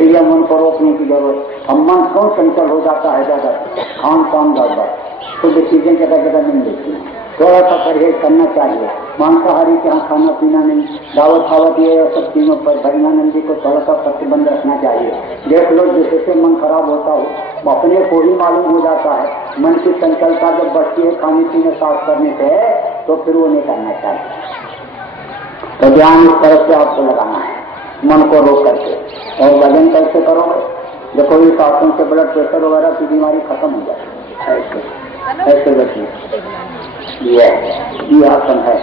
इसलिए मन को रोकने की जरूरत। अब मन क्यों चंचल हो जाता है ज्यादा, खान पान गड़बड़, कुछ चीजें जगह जगह नहीं मिलती, थोड़ा सा परहेज करना चाहिए। मांसाहारी के यहाँ खाना पीना नहीं, दावत खावत ये सब चीजों पर भजनानंद जी को थोड़ा सा प्रतिबंध रखना चाहिए। देख लो जिससे मन खराब होता हो अपने को ही मालूम हो जाता है। मन की चंचलता जब बढ़ती है खाने पीने साफ करने से, तो फिर वो नहीं करना चाहिए। तो ध्यान इस तरह से आपको लगाना है, मन को रोक करके। और भजन कैसे करोगे? देखो इस आसन से ब्लड प्रेशर वगैरह की बीमारी खत्म हो जाती है। ऐसे बैठिए, ये आसन है,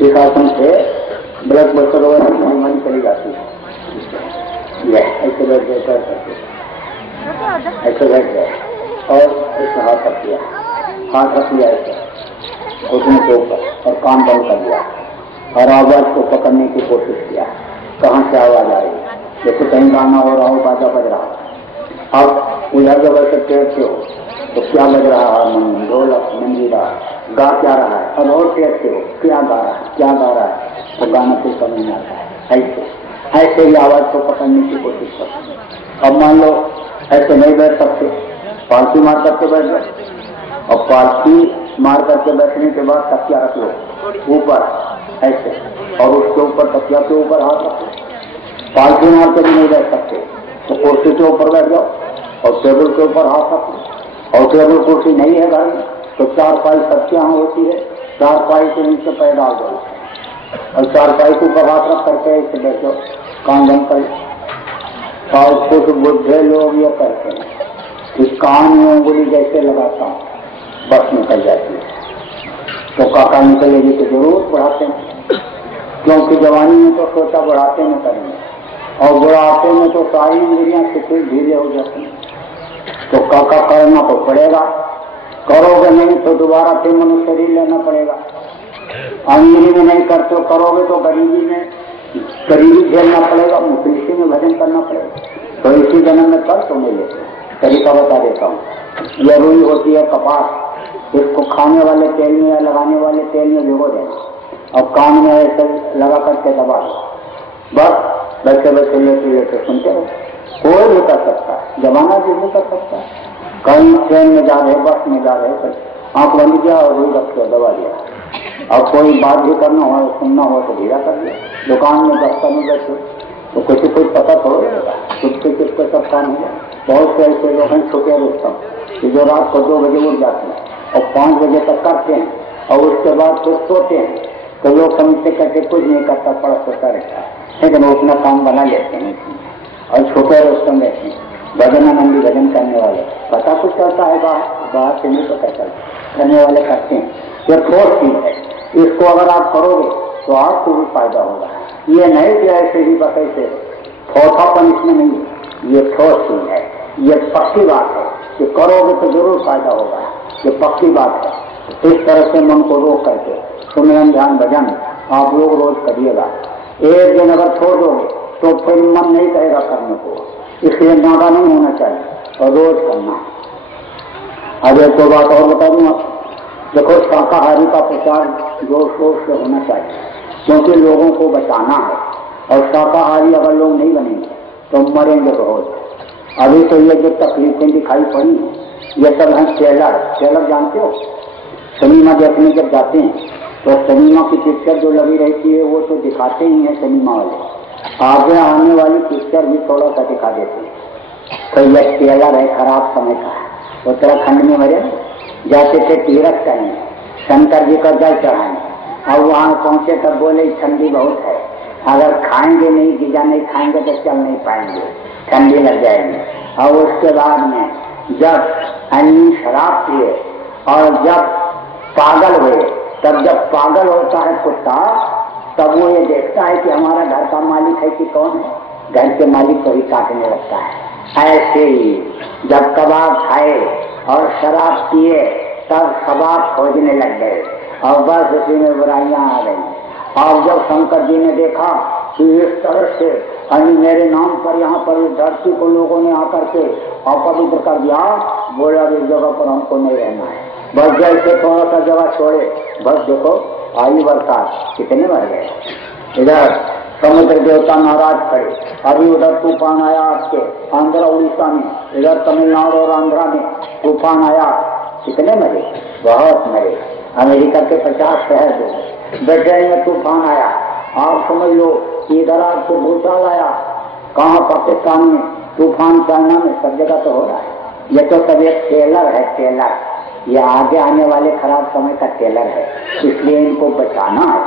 इस आसन से ब्लड प्रेशर वगैरह की बीमारी चली जाती है। ये ऐसे बैठ गए, ऐसे बैठ गए और ऐसे हाथ रख दिया, हाथ रख दिया ऐसे घुटने के ऊपर और कान बंद कर दिया और आवाज को पकड़ने की कोशिश किया। कहाँ से आवाज आ रही है? जैसे कहीं गाना हो रहा हो, बाजा बज रहा है। अब उधर जब ऐसे टेढ़ते हो तो क्या बज रहा है? हारमोनियम, ढोलक, मंजीरा, गा क्या रहा है? और टेढ़ते हो, क्या गा रहा है, क्या गा रहा है? तो गाना तो समझ में आता है। ऐसे ही आवाज को पकड़ने की कोशिश करो। अब मान लो ऐसे नहीं बैठ सकते, पालथी मार करके बैठ जाओ और पालथी मार करके बैठने के बाद तकिया रख लो ऊपर ऐसे, और उसके ऊपर तकिया के ऊपर हाथ रखो। पालथी मार कर भी नहीं बैठ सकते तो कुर्सी के ऊपर बैठ जाओ और टेबल के ऊपर हाथ रखो। और टेबल कुर्सी नहीं है घर में तो चारपाई सबके यहाँ होती है, चारपाई के नीचे पैर डाल दो और चारपाई के ऊपर हाथ रख करके ऐसे बैठो, कान बंद कर। और कुछ बुढ़े लोग ये करते हैं कि कान में उंगली जैसे लगाता हूँ बस निकल जाती है। तो काका निकलेगी तो जरूर बढ़ाते हैं, क्योंकि जवानी में तो सोचा बढ़ाते में करेंगे और बुढ़ापे में तो सारी इंद्रियां शिथिल धीरे हो जाती हैं। तो काका करना तो पड़ेगा, करोगे नहीं तो दोबारा फिर मनुष्य शरीर लेना पड़ेगा। अमीरी में नहीं करते हो, करोगे तो गरीबी में गरीबी झेलना पड़ेगा, मुफलिसी में भजन करना पड़ेगा। तो इसी जन्म में कर तो नहीं लेते। तरीका बता देता हूँ। यह रुई होती है कपास, इसको खाने वाले तेल में या लगाने वाले तेल में भिगो देना और कान में ऐसे लगा करके दबा दो, बस बैठे बैठे लेते लेते सुनते रहो। कोई भी कर सकता है, जमाना भी नहीं कर सकता है। कहीं ट्रेन में जा रहे, बस में जा रहे, आंख बंद किया और रुई रख दबा दिया। और कोई बात भी करना हो, सुनना हो तो धीरा कर दिया। दुकान में दफ्तर में बैठे तो किसी कोई पता थोड़ा देगा, चुपके चुपके सब काम हो। बहुत से ऐसे लोग हैं छुपे रुस्तम कि जो रात को 2 बजे उठ जाते हैं और 5 बजे तक करते हैं और उसके बाद फिर सोते हैं। तो लोग समझते करके कुछ नहीं करता, पड़ा सोता रहता है, लेकिन वो अपना काम बना लेते हैं और छुपे रुस्तम रहते हैं। भजनानंदी भजन करने वाले पता कुछ चलता है, बाहर से नहीं पता चलता, करने वाले करते हैं। ये ठोस चीज है, इसको अगर आप करोगे तो आपको भी फायदा होगा। ये नहीं कि ऐसे ही बस ऐसे ठोठापन इसमें नहीं है, ये ठोस चीज है, ये पक्की बात है कि करोगे तो जरूर फायदा होगा, ये पक्की बात है। इस तरह से मन को रोक करके सुमिरन ध्यान भजन आप लोग रोज करिएगा। एक दिन अगर छोड़ दोगे तो फिर मन नहीं करेगा करने को, इसलिए ज्यादा नहीं होना चाहिए और रोज करना। अब एक दो बात और बता दूं, देखो शाकाहारी का प्रचार जोर शोर से होना चाहिए, क्योंकि लोगों को बचाना है। और शाकाहारी अगर लोग नहीं बनेंगे तो मरेंगे बहुत। अभी तो ये जो तकलीफें दिखाई पड़ी ये सब हैं ट्रेलर जानते हो? सिनेमा देखने जब जाते हैं तो सिनेमा की पिक्चर जो लगी रहती है वो तो दिखाते ही हैं सिनेमा वाले, आगे आने वाली पिक्चर भी थोड़ा सा दिखा देते हैं। तो यह ट्रेलर है खराब समय का। उत्तराखंड में मरे जाते थे तीरथ करने, शंकर जी का जल चढ़ाने, और वहां पहुंचे तब बोले ठंडी बहुत है, अगर खाएंगे नहीं, गिजा नहीं खाएंगे तो चल नहीं पाएंगे, ठंडी लग जाएगी। और उसके बाद में जब अन्य शराब पिए और जब पागल हुए, तब जब पागल होता है कुत्ता तब वो ये देखता है कि हमारा घर का मालिक है कि कौन है, घर के मालिक को ही काटने लगता है। ऐसे ही जब कबाब खाए और शराब पिए तब कबाब खोजने लग गए और बस उसी में बुराइयां आ गई। और जब शंकर जी ने देखा कि इस तरह से मेरे नाम पर यहाँ पर धरती को लोगों ने आकर के अपवित्र कर दिया, बोला इस जगह पर हमको नहीं रहना है, बस जैसे थोड़ा सा जगह छोड़े, बस देखो आई बरसात, कितने मर गए। इधर समुद्र देवता नाराज खड़े। अभी उधर तूफान आया आपके आंध्र उड़ीसा में, इधर तमिलनाडु और आंध्रा में तूफान आया। कितने मरे? बहुत मरे। अमेरिका के 50 शहर डूबे। ब्रिटेन में तूफान आया। आप समझ लो इधर आपसे भूचाल आया। कहाँ? पाकिस्तान में तूफान, चाइना में, सब जगह तो हो रहा है। ये तो सब एक ट्रेलर है, ट्रेलर। ये आगे आने वाले खराब समय का ट्रेलर है, इसलिए इनको बचाना है।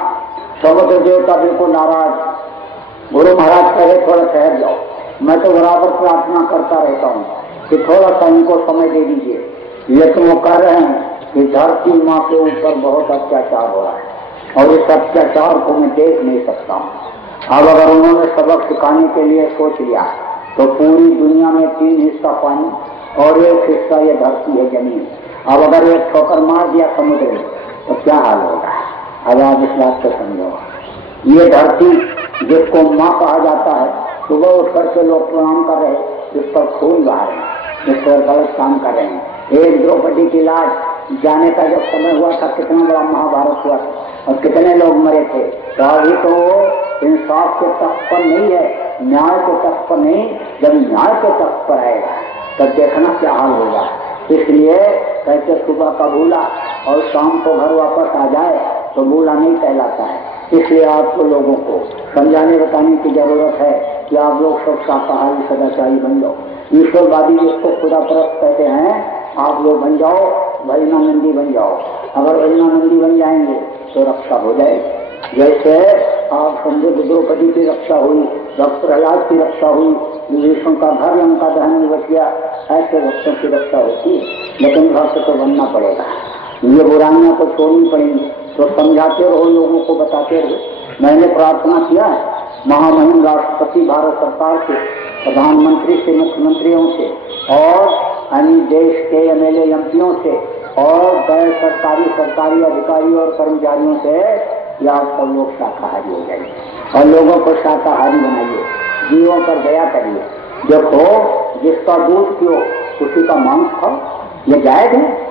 समुद्र देवता बिल्कुल नाराज। गुरु महाराज कहे थोड़ा ठहर जाओ। मैं तो बराबर प्रार्थना करता रहता हूँ कि थोड़ा सा इनको समय दे दीजिए। ये तो वो कह रहे हैं कि धरती माँ के ऊपर बहुत अत्याचार हो रहा है और इस अत्याचार को मैं देख नहीं सकता हूँ। अब अगर उन्होंने सबक सिखाने के लिए सोच लिया तो पूरी दुनिया में 3 हिस्सा पानी और 1 हिस्सा ये धरती है, जमीन। अब अगर एक ठोकर मार दिया समुद्र में तो क्या हाल होगा? अब आप इस बात को समझो। ये धरती जिसको माँ कहा जाता है, सुबह उठ करके लोग प्रणाम कर रहे, इस पर खून बहा रहे हैं, इस पर गलत काम कर रहे हैं। एक द्रौपदी की लाज जाने का जब समय हुआ था, कितना बड़ा महाभारत हुआ था और कितने लोग मरे थे। तो अभी तो इंसाफ के तख्त पर नहीं है, न्याय के तख्त पर नहीं। जब न्याय के तख्त पर आएगा तब देखना क्या हाल होगा। इसलिए कहते सुबह का भूला और शाम को घर वापस आ जाए तो भूला नहीं कहलाता है। इसलिए आपको लोगों को समझाने बताने की जरूरत है कि आप लोग सब शाकाहारी सदाचारी बन जाओ। ईश्वरवादी जिसको खुदा परस्त कहते हैं, आप लोग बन जाओ, भजनानंदी बन जाओ। अगर भजनानंदी बन जाएंगे तो रक्षा हो जाएगी। जैसे आप समझो द्रौपदी की रक्षा हुई, प्रहलाद की रक्षा हुई, विष्णु का घर लंका दहन में बच गया, ऐसे भक्तों की रक्षा होती है। लेकिन भक्त तो बनना पड़ेगा, ये बुराइयां तो छोड़नी पड़ेंगी। तो समझाते रहो, लोगों को बताते रहो। मैंने प्रार्थना किया है महामहिम राष्ट्रपति भारत सरकार से, प्रधानमंत्री से, मुख्यमंत्रियों से और अन्य देश के MLA MPओं से और गैर सरकारी अधिकारी और कर्मचारियों से कि आप सब लोग शाकाहारी हो जाइए और लोगों को शाकाहारी बनाइए, जीवों पर दया करिए। देखो जिसका दूध पियो उसी का मांस खाओ, ये जायज है।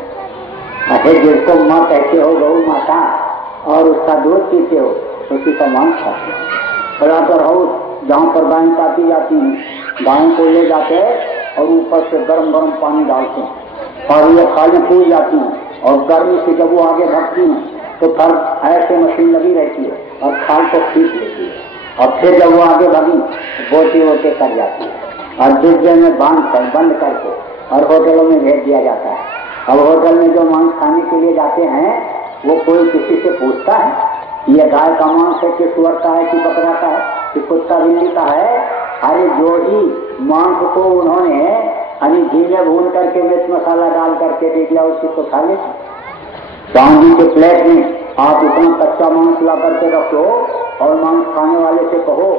अरे जिसको माँ कहते हो, गौ माता, और उसका दूध पीते हो उसी का मांस खाते हो। बराबर हो जहाँ पर गायें काटी जाती हैं, गायों को ले जाते हैं और ऊपर से गरम गरम पानी डालते हैं और ये खाली फूल जाती हैं और गर्मी से जब वो आगे भगती हैं तो फिर ऐसे मशीन लगी रहती है और खाल को खींच लेती है और फिर जब वो आगे भगी बोते बोते कर जाती है और डिब्बे में बंद करके और होटलों में भेज दिया जाता है। अब होटल में जो मांस खाने के लिए जाते हैं वो कोई किसी से पूछता है ये गाय का मांस है कि सुअर का है कि बकरा का है कि कुत्ता बिल्ली का है? अरे जो ही मांस को उन्होंने घी में भून करके मिर्च मसाला डाल करके दे दिया उसी को खा लेते। चांदी के प्लेट में आप इतना कच्चा मांस ला करके रखो और मांस खाने वाले से कहो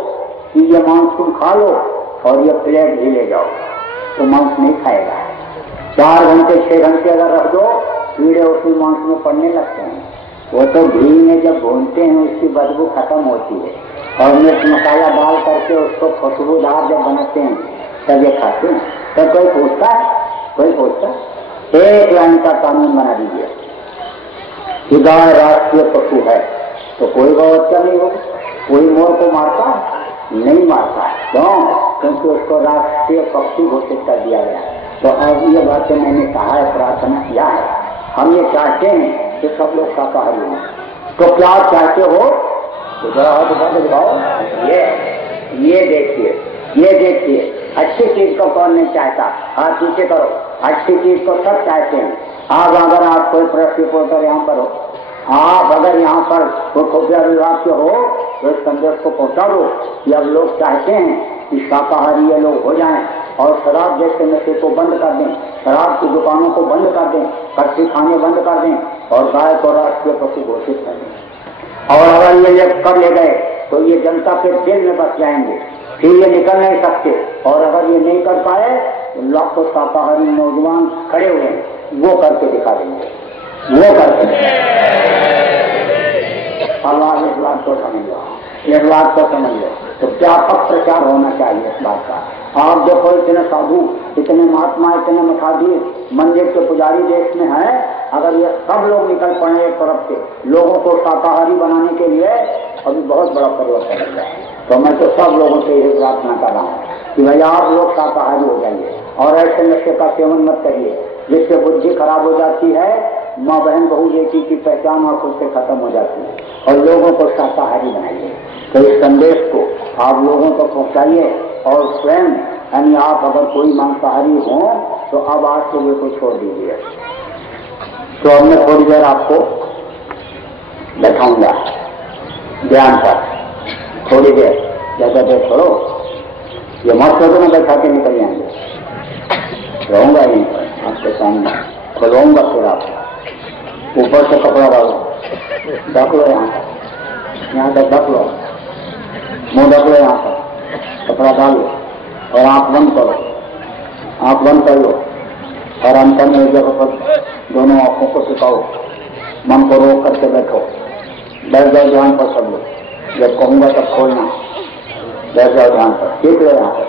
कि ये मांस तुम खा लो और ये प्लेट भी ले जाओ, तो मांस नहीं खाएगा। 4 घंटे 6 घंटे अगर रख दो कीड़े उसी मांस में पड़ने लगते हैं। वो तो घी में जब भूनते हैं उसकी बदबू खत्म होती है और मिर्च मसाला डाल करके उसको खुशबूदार जब बनाते हैं तब ये खाते हैं। तो कोई पूछता है? कोई पूछता? एक लाइन का कानून बना दीजिए कि गाय राष्ट्रीय पशु है तो कोई गौहत्या नहीं हो। कोई मोर को मारता नहीं मारता, क्यों? क्योंकि उसको राष्ट्रीय पक्षी घोषित कर दिया गया। तो अब ये बातें मैंने कहा है, प्रार्थना किया है। हम ये चाहते हैं कि सब लोग शाकाहारी हों। तो क्या चाहते हो? दिखाओ। ये देखिए अच्छी चीज को कौन नहीं चाहता? हाथ पीछे करो। अच्छी चीज को सब चाहते हैं। आप अगर आप कोई प्रेस रिपोर्टर यहाँ पर हो, आप अगर यहाँ पर कोई खुफिया विभाग के हो तो इस संदेश को पहुँचा दो कि अब लोग चाहते हैं कि शाकाहारी ये लोग हो जाएं और शराब जैसे नशे को बंद कर दें, शराब की दुकानों को बंद कर दें, कच्चे खाने बंद कर दें और गाय को राष्ट्रीय पशु घोषित कर दें। और अगर ये कर ले गए तो ये जनता के दिल में बस जाएंगे, फिर ये निकल नहीं सकते। और अगर ये नहीं कर पाए तो लाखों शाकाहारी नौजवान खड़े हुए हैं, वो करके दिखा देंगे, वो करके। अल्लाह इस बात को समझ लो, इस बात को समझ लो। तो व्यापक प्रचार होना चाहिए इस बात का। आप देखो इतने साधु, इतने महात्मा, इतने मठाधीश, मंदिर के पुजारी देश में हैं। अगर ये सब लोग निकल पड़े एक तरफ से लोगों को शाकाहारी बनाने के लिए, अभी बहुत बड़ा परिवर्तन हो जाए। तो मैं तो सब लोगों से यही प्रार्थना कर रहा हूँ कि भाई आप लोग शाकाहारी हो जाइए और ऐसे नशे का सेवन मत करिए जिससे बुद्धि खराब हो जाती है, माँ बहन बहू बेटी की पहचान और खुद से खत्म हो जाती है, और लोगों को शाकाहारी बनाइए। तो इस संदेश को आप लोगों को पहुंचाइए और स्वयं यानी आप अगर कोई मांसाहारी हो तो अब आज के लिए को छोड़ दीजिए। तो अब मैं थोड़ी देर आपको बैठाऊंगा ध्यान पर, थोड़ी देर, ज्यादा देर छोड़ो, ये मत सोचो मैं बैठा के निकल जाएंगे, रहूंगा यहीं पर आपके सामने, खुलवाऊंगा फिर आपको, ऊपर से कपड़ा डालो, ढक लो यहाँ तक ढक लो, मुंह ढक लो यहाँ पर, कपड़ा डाल लो और आंख बंद करो, आंख बंद कर लो और अंतर में एक जगह पर दोनों आंखों को टिकाओ, मन को रोक करके बैठो, बैठ जाओ ध्यान पर सब लोग, जब कहूंगा तब खोलना, बैठ जाओ ध्यान पर, ठीक है यहाँ पर।